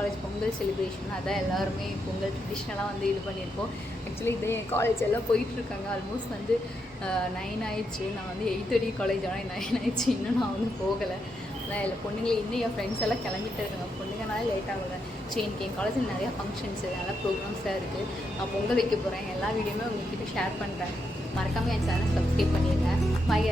College Pongal celebration. அதான் எல்லாருமே பொங்கல் ட்ரெடிஷ்னலாக வந்து இது பண்ணியிருக்கோம். ஆக்சுவலி இதே என் காலேஜ் எல்லாம் போயிட்டுருக்காங்க. ஆல்மோஸ்ட் வந்து 9 ஆயிடுச்சு. நான் வந்து 8:30 காலேஜ் ஆனால் 9 ஆயிடுச்சு. இன்னும் நான் வந்து போகலை. அதான் இல்லை பொண்ணுங்களை இன்னும் என் ஃப்ரெண்ட்ஸ் எல்லாம் கிளம்பிட்டு இருக்காங்க. பொண்ணுங்கனால லேட் ஆகுவேன். சரி எனக்கு என் காலேஜில் நிறையா ஃபங்க்ஷன்ஸு நல்லா ப்ரோக்ராம்ஸாக இருக்குது. நான் பொங்கல் வைக்க போகிறேன். எல்லா வீடியோமே உங்கள்கிட்ட ஷேர் பண்ணுறேன். மறக்காமல் என் சேனல் சப்ஸ்கிரைப் பண்ணிடுங்க. பை.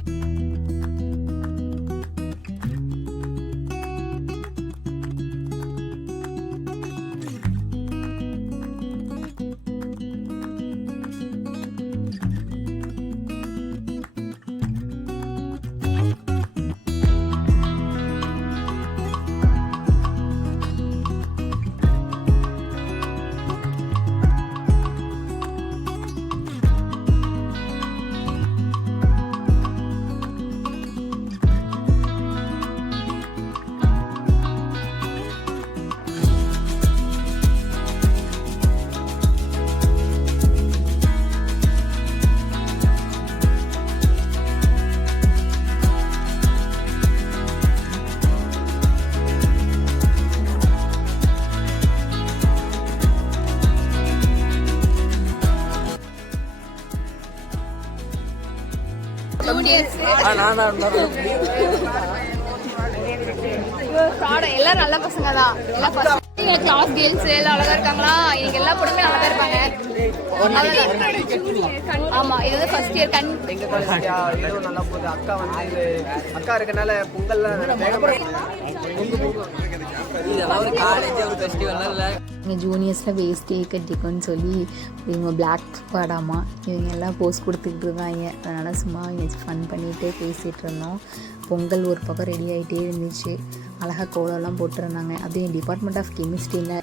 எல்லாரும் நல்ல பசங்க தான். கிளாஸ் கேர்ள்ஸ் எல்லாம் அழகா இருக்காங்களா? இன்னைக்கு எல்லா பொண்ணுமே நல்லா தான் இருப்பாங்க. ஆமா, இது வந்து ஃபர்ஸ்ட் இயர். நல்லா போகுது. அக்கா இருக்கனால பொங்கல்ல எங்கள் ஜூனியர்ஸில் வேஸ்டே கட்டிக்கோன்னு சொல்லி இவங்க பிளாக் பாடாமா இவங்க எல்லாம் போஸ்ட் கொடுத்துக்கிட்டு இருந்தாங்க. அதனால் சும்மா இவங்க ஃபன் பண்ணிகிட்டே பேசிகிட்டு இருந்தோம். பொங்கல் ஒரு பக்கம் ரெடி ஆகிட்டே இருந்துச்சு. அழகாக கோலம்லாம் போட்டிருந்தாங்க. அது என் டிபார்ட்மெண்ட் ஆஃப் கெமிஸ்ட்ரியில்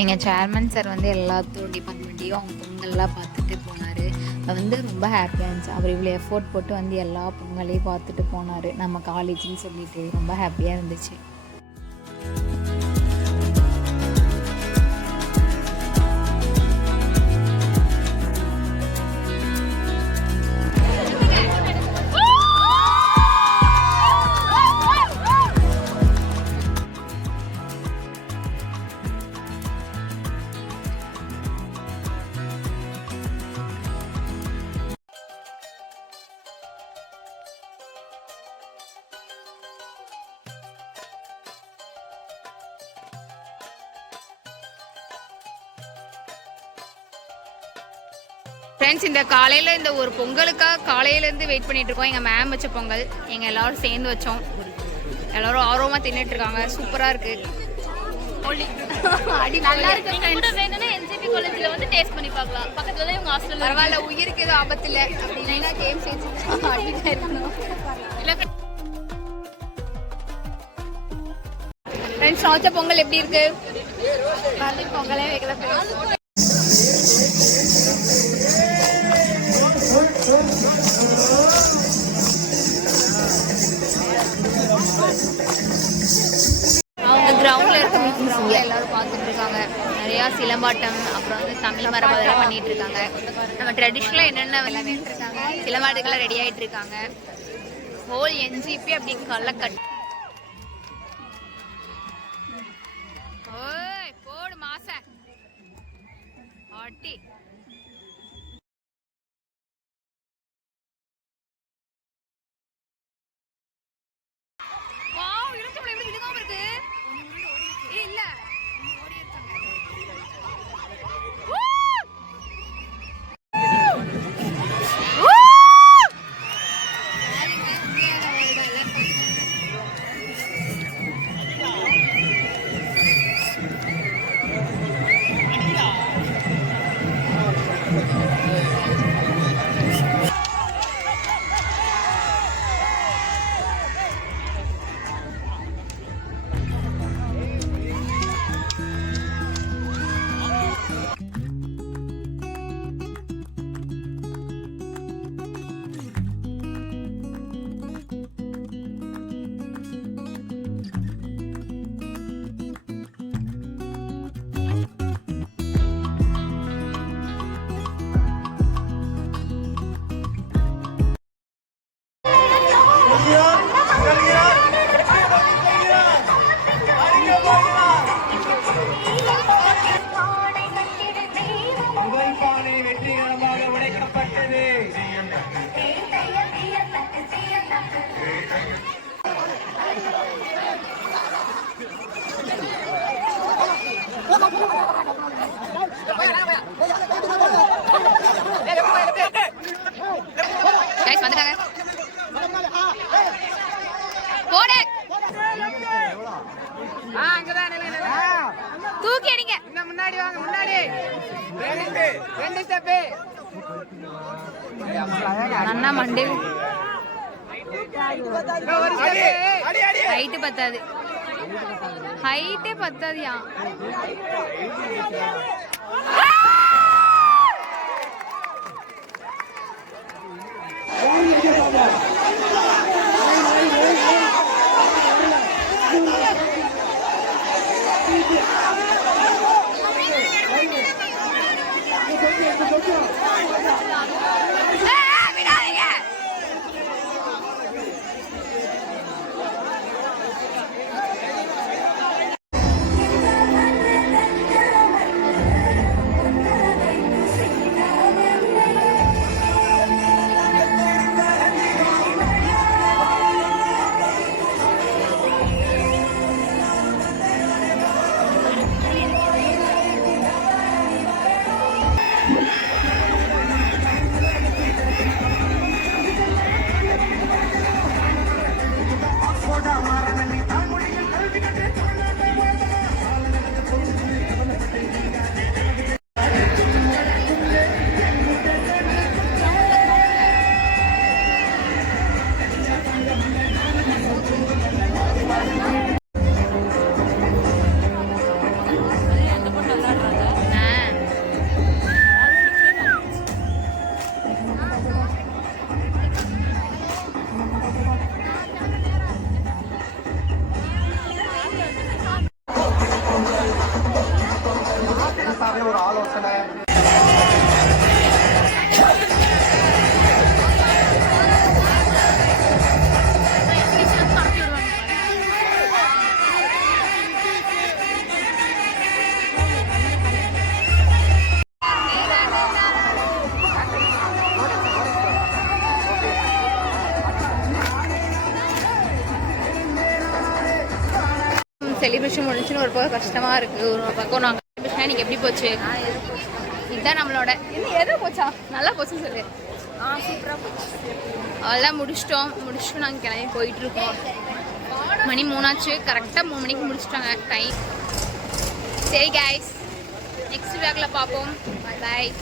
எங்கள் சேர்மன் சார் வந்து எல்லாத்தோட டிபார்ட்மெண்ட்டையும் அவங்க பொங்கல்லாம் பார்த்துட்டு போனார். அது வந்து ரொம்ப ஹாப்பியாக இருந்துச்சு. அவர் இவ்வளோ எஃபோர்ட் போட்டு வந்து எல்லா பொங்கலையும் பார்த்துட்டு போனார் நம்ம காலேஜ்னு சொல்லிட்டு. ரொம்ப ஹாப்பியாக இருந்துச்சு. ஃப்ரெண்ட்ஸ், இந்த காலையில் இந்த ஒரு பொங்கலுக்காக காலையிலேருந்து வெயிட் பண்ணிட்டு இருக்கோம். எங்கள் மேம் வச்ச பொங்கல் எங்கள் எல்லோரும் சேர்ந்து வச்சோம். எல்லோரும் ஆர்வமாக தின்னுட்டு இருக்காங்க. சூப்பராக இருக்குது. நல்லா இருக்கு. வேணும்னா என்ஜிபி காலேஜில் வந்து டேஸ்ட் பண்ணி பார்க்கலாம். பக்கத்தில் இவங்க ஹாஸ்டல். பரவாயில்ல, உயிருக்கு எதுவும் ஆபத்து இல்லை. அப்படின்னா கேம் சேர்த்து இருக்கணும். ஃப்ரெண்ட்ஸ், வச்ச பொங்கல் எப்படி இருக்கு? பொங்கலே வைக்கல. அவங்க கிரவுண்டில் இருக்க மீட்டிங்ஸ் எல்லாரும் பார்த்துட்டு இருக்காங்க. நிறையா சிலம்பாட்டம், அப்புறம் வந்து தமிழ் மரபு அதெல்லாம் பண்ணிட்டு இருக்காங்க. நம்ம ட்ரெடிஷ்னலாக என்னென்ன விளையாடிட்டு இருக்காங்க, சிலம்பாட்டுக்கெல்லாம் ரெடி ஆகிட்டு இருக்காங்க. ஹோல் என்ஜிபி அப்படி கள்ளக்கட். ஓய் போடு மாச ஆட்டி. கைஸ் வந்துட்டாங்க. போடு. அங்கதான் தூக்கி அடிங்க. இன்னும் முன்னாடி வாங்க, முன்னாடி ரெண்டு ஸ்டெப். அண்ணா மண்டே ஹைட்டு பத்தாது, ஹைட்டே பத்தாதியா. ஒரு ஆலோசனை. செலிப்ரேஷன் முடிஞ்சுன்னு ஒரு பக்கம் கஷ்டமா இருக்கு, ஒரு பக்கம் நாங்கள் செலிப்ரேஷன் இன்னைக்கு எப்படி போச்சு? இதுதான் நம்மளோட இது எதோ போச்சா? நல்லா போச்சுன்னு சொல்லு. சூப்பராக போச்சு. அதெல்லாம் முடிச்சுட்டு நாங்கள் கிளம்பி போயிட்டுருக்கோம். மணி 3 ஆச்சு. கரெக்டாக 3 மணிக்கு முடிச்சுட்டாங்க டைம். சரி கைஸ், நெக்ஸ்ட் வீக்கில் பார்ப்போம். பாய்.